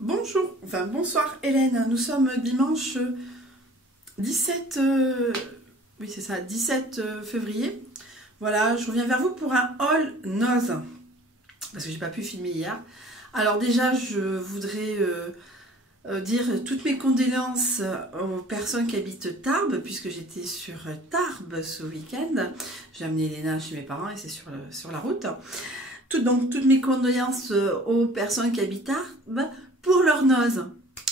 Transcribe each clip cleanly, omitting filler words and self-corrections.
Bonjour, enfin bonsoir Hélène, nous sommes dimanche 17, oui c'est ça, 17 février. Voilà, je reviens vers vous pour un haul noz, parce que j'ai pas pu filmer hier. Alors déjà, je voudrais dire toutes mes condoléances aux personnes qui habitent Tarbes, puisque j'étais sur Tarbes ce week-end. J'ai amené Léna chez mes parents et c'est sur la route. Donc toutes mes condoléances aux personnes qui habitent Tarbes pour leur noz.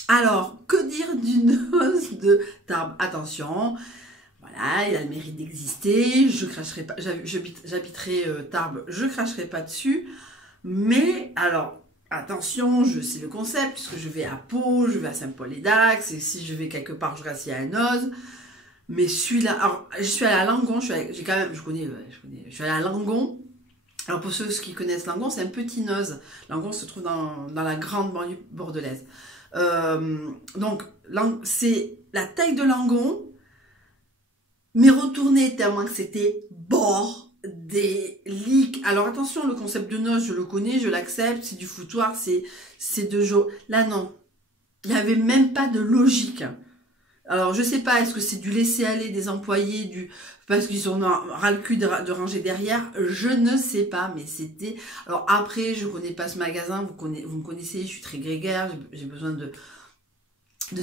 Alors, que dire du noz de Tarbes? Attention, voilà, il a le mérite d'exister, je cracherai pas, j'habiterai Tarbes, je cracherai pas dessus, mais alors, attention, je sais le concept, puisque je vais à Pau, je vais à Saint-Paul-et-Dax, et si je vais quelque part, je reste à noz, mais celui-là, alors, je suis allée à Langon, je suis allée à Langon. Alors pour ceux qui connaissent Langon, c'est un petit noz. Langon se trouve dans la grande banlieue bordelaise. Donc c'est la taille de Langon, mais retourné tellement que c'était bordélique. Alors attention, le concept de noz, je le connais, je l'accepte, c'est du foutoir, c'est de jour. Là non, il n'y avait même pas de logique. Alors, je sais pas, est-ce que c'est du laisser-aller des employés, parce qu'ils ont ras le cul de ranger derrière, je ne sais pas, mais c'était... Alors après, je connais pas ce magasin, vous me connaissez, je suis très grégaire, j'ai besoin de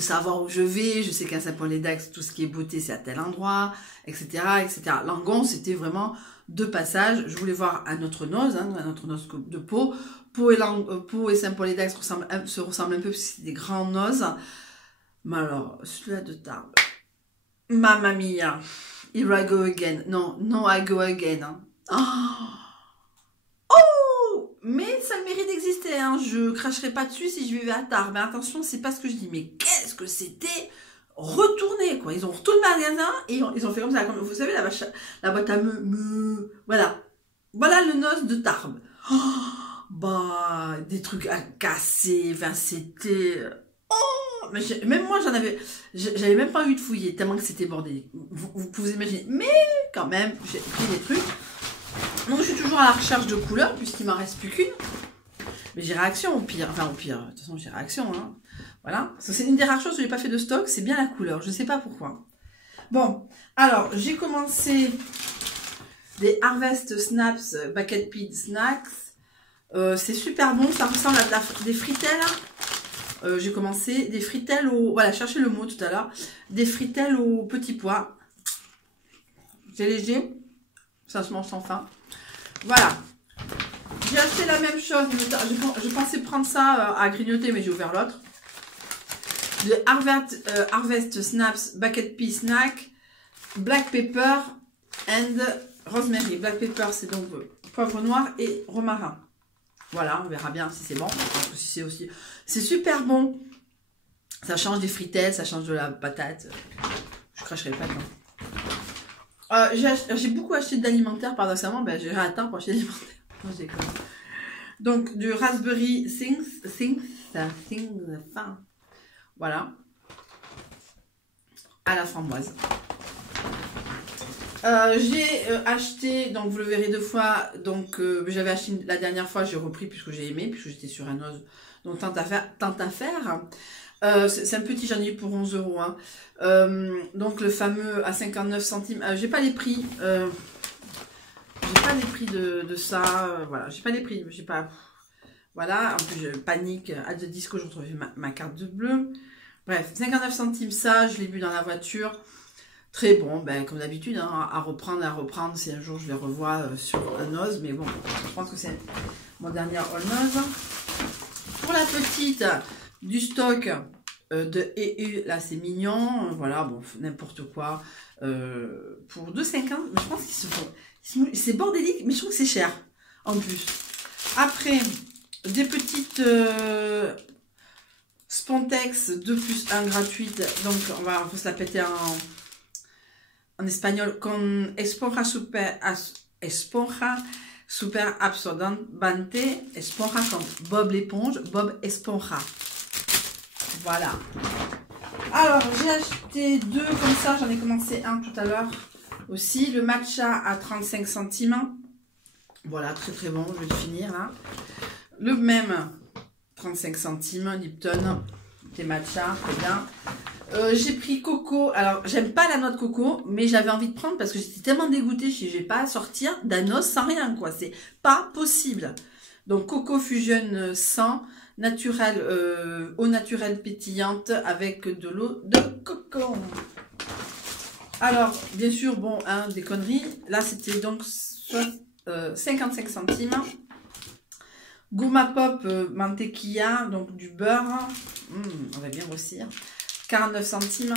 savoir où je vais, je sais qu'à Saint-Paul-et-Dax, tout ce qui est beauté, c'est à tel endroit, etc., etc. Langon, c'était vraiment de passage, je voulais voir un autre noz, de Pau. Pau et Saint-Paul-et-Dax se ressemblent un peu, parce que c'est des grands nozes. Mais alors, celui-là de Tarbes, Mamma mia, here I go again. Non, I go again. Hein. Oh, mais ça a le mérite d'exister. Hein. Je cracherai pas dessus si je vivais à Tarbes. Mais attention, c'est pas ce que je dis. Mais qu'est-ce que c'était retourné, quoi. Ils ont retourné le magasin et ils ont fait comme ça. Comme, vous savez, la boîte à Voilà. Voilà le noz de Tarbes. Oh, bah, des trucs à casser. Enfin, c'était... Mais même moi, j'avais même pas envie de fouiller, tellement que c'était bordé. Vous pouvez imaginer. Mais quand même, j'ai pris des trucs. Donc je suis toujours à la recherche de couleurs, puisqu'il m'en reste plus qu'une. Mais j'ai réaction au pire. Enfin, au pire, de toute façon, j'ai réaction. Hein. Voilà. Parce que c'est une des rares choses où j'ai pas fait de stock, c'est bien la couleur. Je sais pas pourquoi. Bon, alors, j'ai commencé des Harvest Snaps Bucket Pea Snacks. C'est super bon, ça ressemble à des fritelles. J'ai commencé des fritelles voilà, cherchez le mot tout à l'heure. Des fritelles aux petits pois. C'est léger. Ça se mange sans faim. Voilà. J'ai acheté la même chose. Je pensais prendre ça à grignoter, mais j'ai ouvert l'autre. De Harvest Snaps Bucket Pea Snack. Black Pepper and Rosemary. Black Pepper, c'est donc poivre noir et romarin. Voilà, on verra bien si c'est bon. Si c'est aussi... C'est super bon. Ça change des fritelles, ça change de la patate. Je cracherai pas dedans. J'ai beaucoup acheté d'alimentaire, paradoxalement. Ben, j'ai atteint pour acheter de l'alimentaire. Donc, du raspberry things. Voilà. À la framboise. J'ai acheté, donc vous le verrez deux fois, donc j'avais acheté la dernière fois, j'ai repris puisque j'ai aimé, puisque j'étais sur un noz, donc tant à faire. C'est un petit, j'en ai eu pour 11 €. Hein. Donc le fameux à 59 centimes, j'ai pas les prix, de ça, voilà, j'ai pas les prix, voilà, en plus je panique, à de disco, je retrouvais ma carte de bleu, bref, 59 centimes ça, je l'ai bu dans la voiture. Très bon, ben, comme d'habitude, hein, à reprendre, si un jour je les revois sur un noz, mais bon, je pense que c'est mon dernier all noz. Pour la petite, du stock de EU, là c'est mignon, voilà, bon, n'importe quoi, pour 2,50, mais je pense qu'ils se font, c'est bordélique, mais je trouve que c'est cher, en plus. Après, des petites... Spontex 2+1 gratuite, donc on va se la péter en espagnol, con esponja super absorbante, esponja con Bob l'éponge, Bob esponja. Voilà. Alors, j'ai acheté deux comme ça, j'en ai commencé un tout à l'heure aussi. Le matcha à 35 centimes. Voilà, très très bon, je vais le finir là. Le même, 35 centimes, Lipton, thé matcha, très bien. J'ai pris coco. Alors, j'aime pas la noix de coco, mais j'avais envie de prendre parce que j'étais tellement dégoûtée. Je vais pas sortir d'Anos sans rien, quoi. C'est pas possible. Donc, Coco Fusion 100, naturel, eau naturelle pétillante avec de l'eau de coco. Alors, bien sûr, bon, hein, des conneries. Là, c'était donc 55 centimes. Gourma Pop mantequilla, donc du beurre. On va bien grossir. 49 centimes.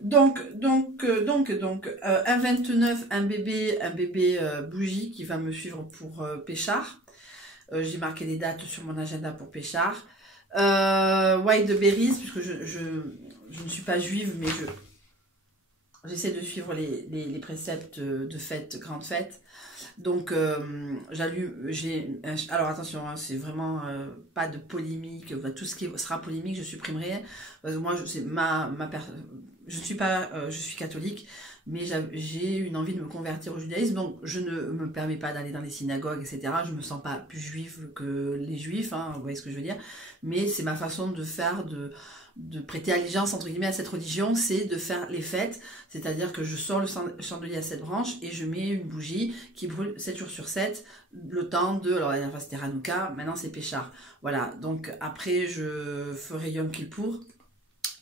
Donc, 1,29, un bébé bougie qui va me suivre pour Péchard. J'ai marqué les dates sur mon agenda pour Péchard. White de berries, puisque je ne suis pas juive, mais j'essaie de suivre les préceptes de fête, grande fête. Donc, alors attention, hein, c'est vraiment pas de polémique. Tout ce qui sera polémique, je supprimerai. Parce que moi, je suis catholique, mais j'ai une envie de me convertir au judaïsme. Donc, je ne me permets pas d'aller dans les synagogues, etc. Je me sens pas plus juive que les juifs, hein, vous voyez ce que je veux dire. Mais c'est ma façon de faire, de prêter allégeance entre guillemets à cette religion, c'est de faire les fêtes, c'est-à-dire que je sors le chandelier à 7 branches et je mets une bougie qui brûle 7 jours sur 7, le temps de, alors la dernière fois c'était Hanouka, maintenant c'est Péchard. Voilà, donc après je ferai Yom Kippour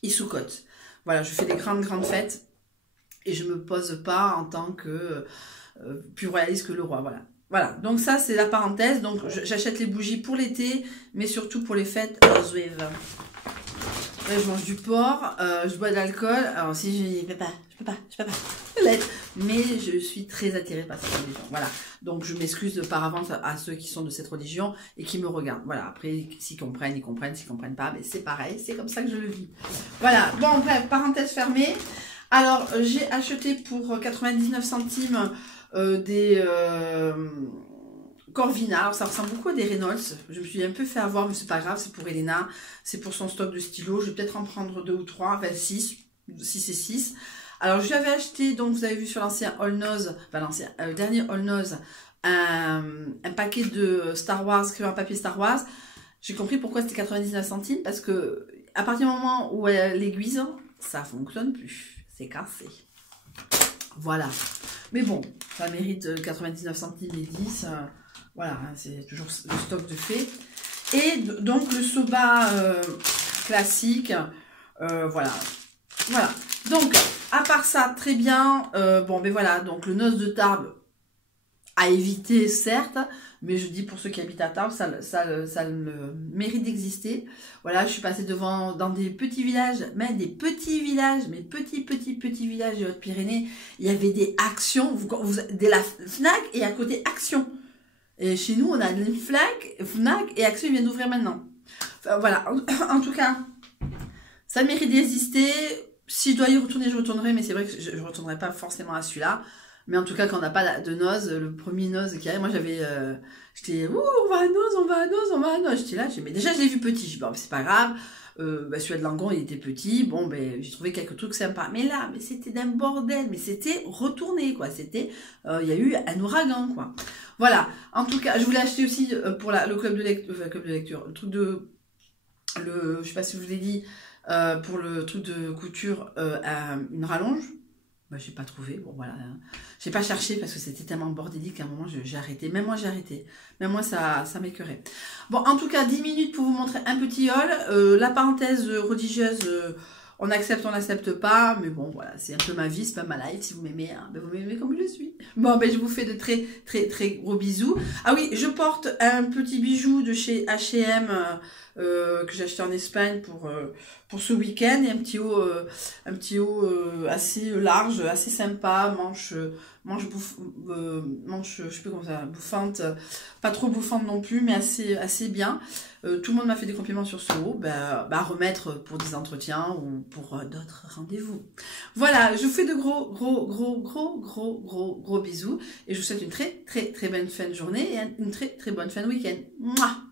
et Sukkot. Voilà, je fais des grandes fêtes et je me pose pas en tant que plus royaliste que le roi, voilà. Voilà, donc ça c'est la parenthèse, donc j'achète les bougies pour l'été, mais surtout pour les fêtes juives. Ouais, je mange du porc, je bois de l'alcool. Alors si je peux pas. Mais je suis très attirée par cette religion. Voilà. Donc je m'excuse par avance à ceux qui sont de cette religion et qui me regardent. Voilà. Après, s'ils comprennent, ils comprennent. S'ils comprennent pas, mais c'est pareil. C'est comme ça que je le vis. Voilà. Bon, bref, parenthèse fermée. Alors, j'ai acheté pour 99 centimes des Corvina. Alors, ça ressemble beaucoup à des Reynolds. Je me suis un peu fait avoir, mais c'est pas grave. C'est pour Elena. C'est pour son stock de stylos. Je vais peut-être en prendre 2 ou 3. Enfin, 6 et 6. Alors, je lui avais acheté, donc vous avez vu sur l'ancien All Nose, enfin dernier All Nose, un paquet de Star Wars, crayon à papier Star Wars. J'ai compris pourquoi c'était 99 centimes, parce que à partir du moment où elle l'aiguise, ça fonctionne plus. C'est cassé. Voilà. Mais bon, ça mérite 99 centimes et 10. Voilà, hein, c'est toujours le stock de fait. Et donc, le soba classique, voilà. Voilà. Donc, à part ça, très bien. Bon, ben voilà, donc le noce de Tarbes à éviter, certes, mais je dis pour ceux qui habitent à Tarbes, ça le mérite d'exister. Voilà, je suis passée dans des petits villages, même des petits villages, mais petits villages de Haute-Pyrénées. Il y avait des actions, la Fnac et à côté Action. Et chez nous, on a une Fnac et Action vient d'ouvrir maintenant. Enfin, voilà, en tout cas, ça mérite d'exister. Si je dois y retourner, je retournerai, mais c'est vrai que je ne retournerai pas forcément à celui-là. Mais en tout cas, quand on n'a pas de noz, le premier noz qui arrive, moi j'étais, on va à noz. J'étais là, mais déjà je l'ai vu petit, je dis, bon, c'est pas grave, celui-là de Langon, il était petit, bon, ben, j'ai trouvé quelques trucs sympas. Mais là, c'était d'un bordel, mais c'était retourné, quoi. C'était, il y a eu un ouragan, quoi. Voilà. En tout cas, je voulais acheter aussi pour le club de lecture, le truc je sais pas si je vous l'ai dit, pour le truc de couture, une rallonge. Bah, j'ai pas trouvé, bon voilà, j'ai pas cherché parce que c'était tellement bordélique qu'à un moment j'ai arrêté, même moi j'ai arrêté, même moi ça m'écœurait. Bon, en tout cas 10 minutes pour vous montrer un petit haul, la parenthèse religieuse, on accepte, on n'accepte pas, mais bon voilà, c'est un peu ma vie, c'est pas ma life, si vous m'aimez, hein, ben, vous m'aimez comme je suis. Bon, ben je vous fais de très gros bisous. Ah oui, je porte un petit bijou de chez H&M, que j'ai acheté en Espagne pour ce week-end, et un petit haut assez large, assez sympa, manche je sais plus comment ça, bouffante, pas trop bouffante non plus, mais assez bien. Tout le monde m'a fait des compliments sur ce haut, à remettre pour des entretiens ou pour d'autres rendez-vous. Voilà, je vous fais de gros bisous, et je vous souhaite une très bonne fin de journée et une très bonne fin de week-end. Mouah.